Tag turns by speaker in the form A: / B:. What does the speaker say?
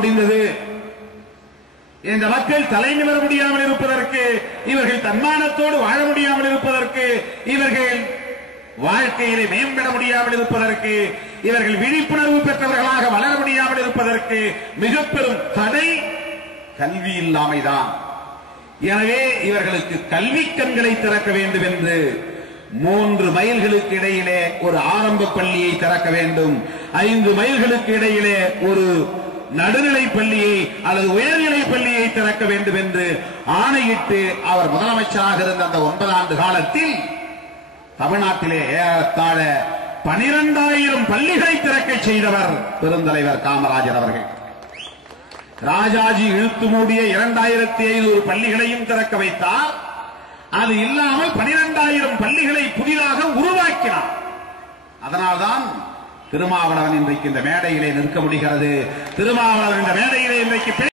A: முடிந்தது. இந்த மக்கள் தலை நிமிர முடியாமல் இருப்பதற்கு இவர்கள் தன்மானத்தோடு வாழ முடியாமல் இருப்பதற்கு இவர்கள் வாழ்க்கையிலே மேம்பட முடியாமல் இருப்பதற்கு இவர்கள் விழிப்புணர்வு பெற்றவர்களாக வளர முடியாமல் இருப்பதற்கு மிக பெரும் தடை கல்வி இல்லாமைதான் எனவே இவர்களுக்கு கல்வி கண்களை திறக்க வேண்டும் என்று மூன்று மைல்களுக்கு இடையிலே ஒரு ஆரம்ப பள்ளியை திறக்க வேண்டும். ஐந்து மைல்களுக்கு இடையிலே ஒரு நடுநிலை பள்ளியை அல்லது உயர்நிலை பள்ளியை திறக்க வேண்டும் என்று ஆணையிட்டு அவர் முதலமைச்சராக இருந்த அந்த ஒன்பது ஆண்டு காலத்தில் தமிழ்நாட்டிலே ஏறத்தாழ பனிரெண்டாயிரம் பள்ளிகளை திறக்க செய்தவர் பெருந்தலைவர் காமராஜர் அவர்கள். ராஜாஜி இழுத்து மூடிய இரண்டாயிரத்தி ஐநூறு பள்ளிகளையும் திறக்க வைத்தார். அது இல்லாமல் பனிரெண்டாயிரம் பள்ளிகளை புதிதாக உருவாக்கினார். அதனால்தான் திருமாவளவன் இன்றைக்கு இந்த மேடையிலே நிற்க முடிகிறது. திருமாவளவன் இந்த மேடையிலே இன்றைக்கு